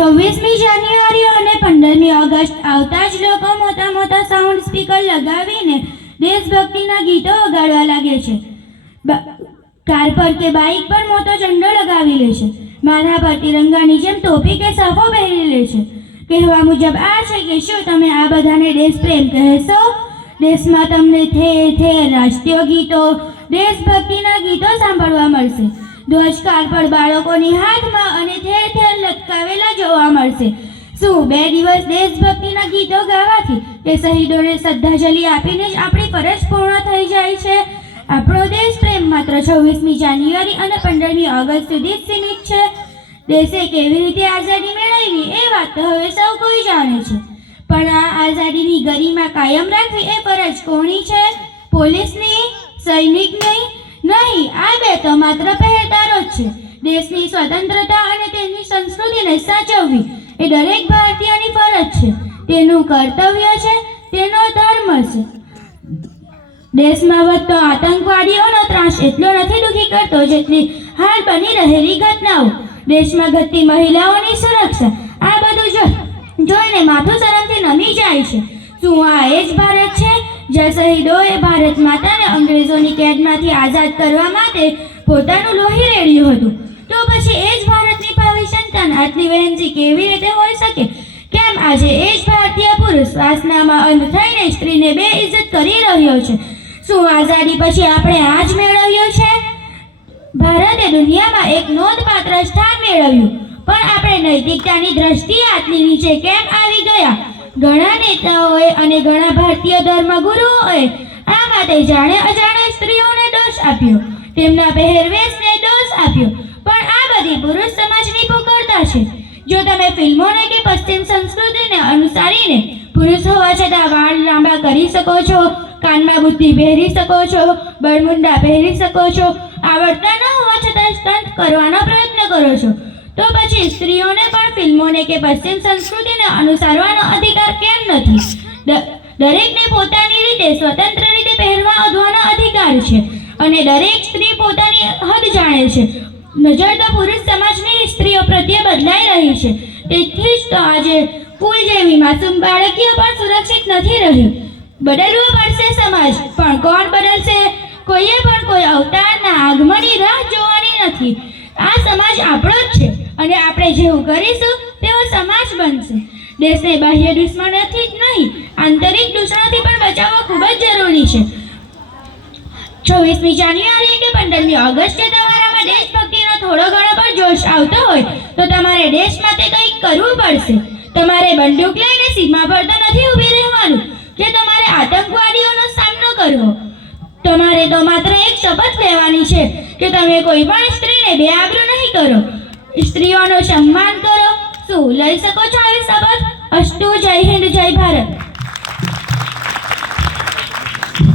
26મી જાન્યુઆરી અને 15મી ઓગસ્ટ આવતા જ લોકો મોટા મોટા સાઉન્ડ સ્પીકર લગાવીને દેશભક્તિના ગીતો વગાડવા લાગે છે. કાર પર કે બાઇક પર મોટો ઝંડો લગાવી લે છે. માથા પર તિરંગાની જેમ ટોપી કે સાફો પહેરી લે છે. કહેવા મુજબ આ છે કે શું તમે આ બધાને દેશપ્રેમ કહેશો? દેશમાં તમને ઠેર ઠેર રાષ્ટ્રીય ગીતો, દેશભક્તિના ગીતો સાંભળવા મળશે. ધ્વજકાર પર બાળકોની હાથમાં અને ઠેર ઠેર લટકાવેલા જોવા મળશે. શું 2 દિવસ દેશભક્તિના ગીતો ગાવાથી કે શહીદોને શ્રદ્ધાંજલિ આપીને જ આપણી ફરજ પૂર્ણ થઈ જાય છે? આપણો દેશ પ્રેમ માત્ર 26મી જાન્યુઆરી અને 15મી ઓગસ્ટ સુધી જ સીમિત છે. દેશે કેવી રીતે આઝાદી મેળવી એ વાત તો હવે સૌ કોઈ જાણે છે, પણ આ આઝાદીની ગરિમા કાયમ રાખવી એ ફરજ કોની છે? પોલીસની? સૈનિકની? નહીં, આ બે તો માત્ર પહેરેદારો જ છે. દેશની સ્વતંત્રતા અને તેની સંસ્કૃતિને સાચવવી એ દરેક ભારતીયની ફરજ છે. તેનું કર્તવ્ય છે, તેનો ધર્મ છે. દેશમાં વધતો આતંકવાદીઓનો ત્રાસ એટલો નથી દુઃખી કરતો જેટલી હાલ બની રહેલી ઘટનાઓ. દેશમાં ઘટતી મહિલાઓની સુરક્ષા, આ બધું જોઈને માથું શરમથી નમી જાય છે. શું આ એ જ ભારત છે જ્યાં શહીદોએ ભારત માતાને અંગ્રેજોની કેદમાંથી આઝાદ કરવા માટે પોતાનું લોહી રેડ્યું હતું? તો પછી એ જ ભારતની ભાવિ સંતાન આટલી વહેંચી કેવી રીતે હોઈ શકે? કેમ આજે એ જ ભારતીય પુરુષ વાસનામાં અંધ થઈને સ્ત્રીને બેઇજ્જત કરી રહ્યો છે? શું આઝાદી પછી આપણે આ જ મેળવ્યું છે? ભારતે દુનિયામાં એક નોંધપાત્ર સ્થાન મેળવ્યું, પણ આપણે નૈતિકતાની દ્રષ્ટિએ આટલી નીચે કેમ આવી ગયા? ઘણા નેતાઓએ અને ઘણા ભારતીય ધર્મગુરુઓએ આ માટે જાણે અજાણે સ્ત્રીઓને દોષ આપ્યો, તેમના પહેરવેશને દોષ આપ્યો, પણ આ બધી પુરુષ સમાજની પોકળતા છે. જો તમે ફિલ્મોને કે પશ્ચિમ સંસ્કૃતિને અનુસારીને પુરુષ હોવા છતાં વાળ લાંબા કરી શકો છો, કાનમાં બુટ્ટી પહેરી શકો છો, બરમુંડા પહેરી શકો છો, આવડતા ન હોવા છતાં સ્ટન્ટ કરવાનો પ્રયત્ન કરો છો, તો પછી સ્ત્રીઓને પણ ફિલ્મોને કે પશ્ચિમ સંસ્કૃતિને અનુસરવાનો અધિકાર કેમ નથી? દરેકને પોતાની રીતે સ્વતંત્ર રીતે પહેરવા ઓઢવાનો અધિકાર છે અને દરેક સ્ત્રી પોતાની હદ જાણે છે. નજર તો પુરુષ સમાજની સ્ત્રીઓ પ્રત્યે બદલાઈ રહી છે. તેથી જ તો આજે ફૂલ જેવી માસૂમ બાળકીઓ પણ સુરક્ષિત નથી રહી. બદલવો પડશે સમાજ, પણ કોણ બદલશે? કોઈએ પણ કોઈ અવતારના આગમનની રાહ જોવાની નથી. આ સમાજ આપણો જ છે અને આપણે જેવું કરીશું તેવો સમાજ બનશે. દેશને બાહ્ય દુશ્મનોથી જ નહીં, આંતરિક દુશ્મનોથી પણ બચાવવો ખૂબ જ જરૂરી છે. 26મી જાન્યુઆરી કે 15મી ઓગસ્ટે તમારામાં દેશભક્તિનો થોડો ઘણો પણ જોશ આવતો હોય તો તમારે દેશ માટે કંઈક કરવું પડશે. તમારે બંદૂક લઈને સીમા પર તો નથી ઊભી રહેવાનું કે તમારે આતંકવાદીઓનો સામનો કરવો. તમારે તો માત્ર એક શપથ લેવાની છે કે તમે કોઈ પણ સ્ત્રીને બેઆબરૂ નહીં કરો, સ્ત્રીઓનું સન્માન કરો. શું લઈ શકો છો આવી શપથ? અસ્તુ. જય હિન્દ, જય ભારત.